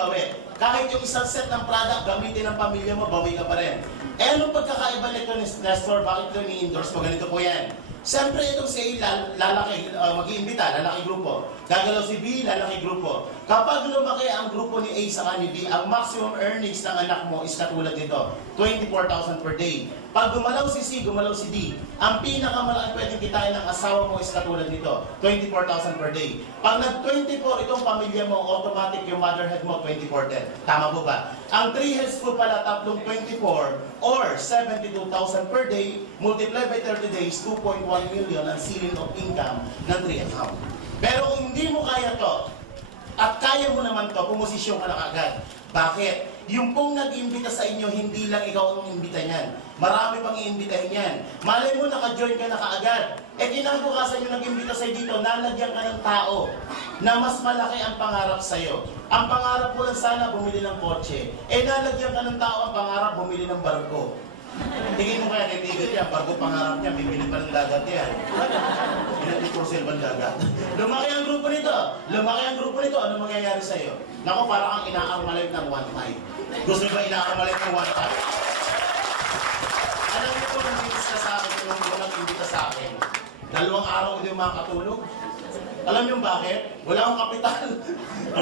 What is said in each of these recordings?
bawi. Kahit yung isang set ng product, gamitin ng pamilya mo, bawi ka pa rin. Eh, anong pagkakaiba nito ni Nestor? Bakit ito ni-endorse mo? Ganito po yan. Siyempre, itong si A, lalaki, mag-iimbita, lalaki grupo. Gagalaw si B, lalaki grupo. Kapag lumaki ang grupo ni A sa ni B, ang maximum earnings ng anak mo is katulad nito, 24,000 per day. Pag gumalaw si C, gumalaw si D, ang pinakamalaki pwedeng kitain ng asawa mo is katulad nito, 24,000 per day. Pag nag-24 itong pamilya mo, automatic yung motherhead mo, 24,10. Tama po ba? Ang 3 heads po pala, tatlong 24 or 72,000 per day, multiply by 30 days, 2.1 million ang ceiling of income ng 3 account. Pero kung hindi mo kaya to, at kaya mo naman to, pumosisyon ka na agad. Bakit? Yung pong nag-imbita sa inyo, hindi lang ikaw ang imbita niyan. Marami pang iimbitahin yan. Malay mo, naka-join ka na kaagad. Eh, kinabukasan yung nag-imbita sa'yo dito, nalagyan ka ng tao na mas malaki ang pangarap sa'yo. Ang pangarap mo lang sana, bumili ng kotse. Eh, nalagyan ka ng tao, ang pangarap, bumili ng barko. Tingin mo kaya kaibigan niya, bago pangarap niya, bibili pa ng dagat yan. Hindi for sale ba dagat? Lumaki ang grupo nito. Lumaki ang grupo nito. Ano mangyayari sa'yo? Naku, parang ang inaarmalay ng 1.5. Gusto niyo ba inaarmalay ng 1.5? Alam niyo po, nandito siya sa akin, nung walang imbita sa akin. 2 araw hindi yung makatulog. Alam niyo bakit? Wala akong kapital.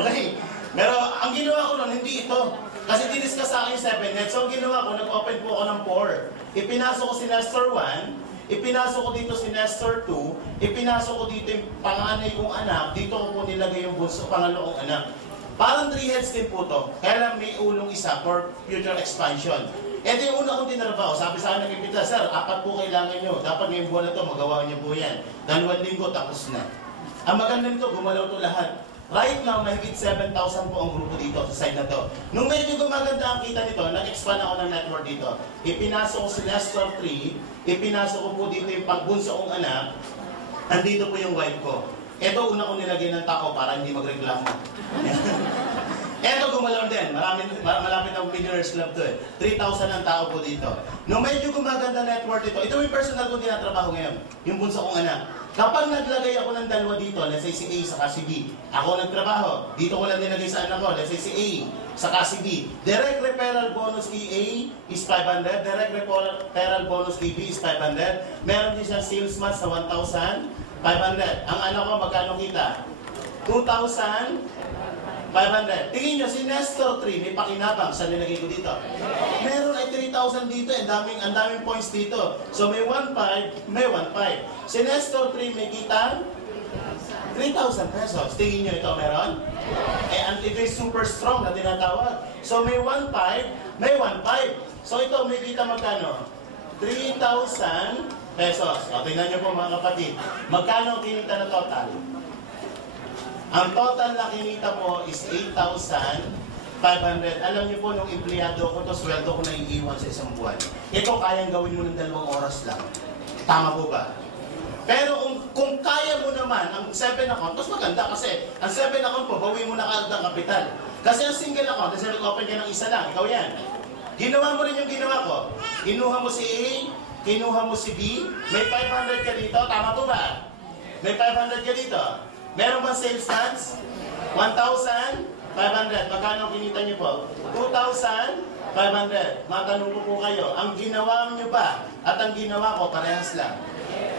Okay. Pero ang ginawa ko nun, hindi ito. Kasi diniscuss sa akin 7 net. So, ang ginawa ko, nag-open po ako ng 4. Ipinasok ko si Nestor 1, ipinasok ko dito si Nestor 2, ipinasok ko dito yung panganay kong anak, dito ko po nilagay yung bunso, pangalawang anak. Parang 3 heads din po to. Kaya lang may ulong isa for future expansion. Eh di una kong tinarabaho, sabi sa akin nag-impita, Sir, 4 po kailangan nyo. Dapat ngayong buwan na to, magawa nyo po yan. 2 linggo, tapos na. Ang maganda nito, gumalaw to lahat. Right now, mahigit 7,000 po ang grupo dito sa side na to. Nung medyo gumaganda ang kita nito, nag-expand ako ng network dito. Ipinasok ko si Nestor 3, ipinasok ko po dito yung pagbunso kong anak, andito po yung wife ko. Ito, una ko nilagay ng tao para hindi magreklamo. Ito, gumalaw din. Malapit ang Millionaires Club to eh. 3,000 ang tao po dito. Nung medyo gumaganda network dito, ito yung personal kong tinatrabaho ngayon, yung bunso kong anak. Kapag naglagay ako ng 2 dito, let's say si A sa si B, ako nagtrabaho, dito ko lang nilagay sa anak ko, let's say si A sa si B, direct referral bonus kay A is 500, direct referral bonus kay B is 500, meron din siyang sales match sa 1,500. Ang anak ko, magkano kita? 2,500. Tingin nyo, si Nestor 3, may pakinabang. Saan nilagay ko dito? Meron ay 3,000 dito. Ang daming points dito. So may 1,500, may 1,500. Si Nestor 3, may kita 3,000 pesos. Tingin nyo ito meron? Eh, ito is super strong na tinatawag. So may 1,500, may 1,500. So ito, may kita magkano? 3,000 pesos. O, tingnan nyo po mga kapatid. Magkano ang kinita na total? Ang total na kinita mo is 8,500. Alam niyo po, nung empleyado ko to, sweldo ko na iiwan sa isang buwan. Ito, kayang gawin mo ng 2 oras lang. Tama po ba? Pero kung kaya mo naman, ang 7 account, mas maganda kasi ang 7 account po, bawi mo na kaagad ang kapital. Kasi ang single account, kasi nag-open ka ng isa lang, ikaw yan. Ginawa mo rin yung ginawa ko. Kinuha mo si A, kinuha mo si B, may 500 ka dito, tama po ba? May 500 ka dito. Meron ba sales tax? 1,500. Magkano kinita niyo po? 2,500. Matanong ko po kayo, ang ginawa niyo ba at ang ginawa ko parehas lang.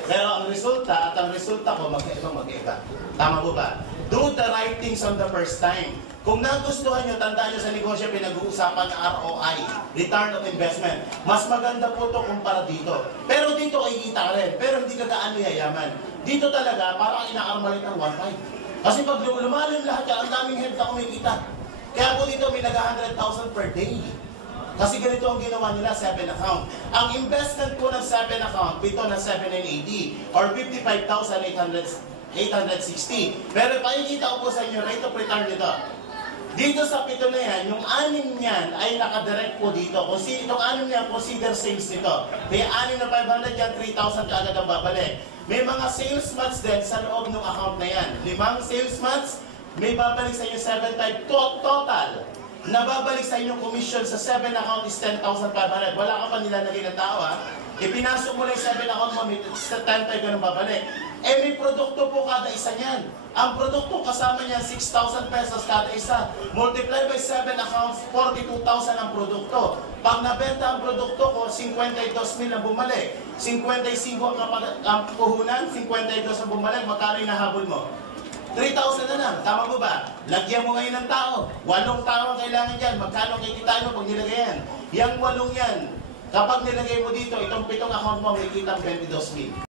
Pero ang resulta at ang resulta ko magkaiba. Tama po ba? Do the right things on the first time. Kung nagustuhan nyo, tandaan nyo sa negosyo, pinag-uusapan ng ROI, Return of Investment. Mas maganda po ito kumpara dito. Pero dito kikita ka rin. Pero hindi ka gaano yayaman. Dito talaga, parang inaarmalit ng 1.5. Kasi pag lumalim lahat yan, ang daming head na kumikita. Kaya po dito, may nag-100,000 per day. Kasi ganito ang ginawa nila, 7 account. Ang investment po ng 7 account, pito na 7,980 or 55,860. Pero pakikita ko po sa inyo, rate of return nito. Dito sa pito na yan, yung 6 niyan ay nakadirect po dito. Kung itong 6 niyan, consider sales nito. May 6 na 500 yan, 3,000 kaagad ang babalik. May mga sales months din sa loob ng account na yan. 5 sales months, may babalik sa inyo 7 type total. Nababalik sa inyong commission sa 7 account is 10,500. Wala ka pa nilalagay ng tao ha. Ipinasok mo lang yung 7 account mo, may 10 type ka nang babalik. Eh may produkto po kada isa niyan. Ang produktong kasama niya, 6,000 pesos kada isa. Multiply by 7 accounts, 42,000 ang produkto. Pag nabenta ang produkto ko, 52,000 ang bumalik. 55 ang puhunan, 52 ang bumalik. Magkano yung nahabol mo? 3,000 na lang. Tama mo ba? Lagyan mo ngayon ng tao. 8 tao ang kailangan dyan. Magkano kikitain mo pag nilagay yan? Yang 8 yan. Kapag nilagay mo dito, itong 7 account mo, may kitang 22,000.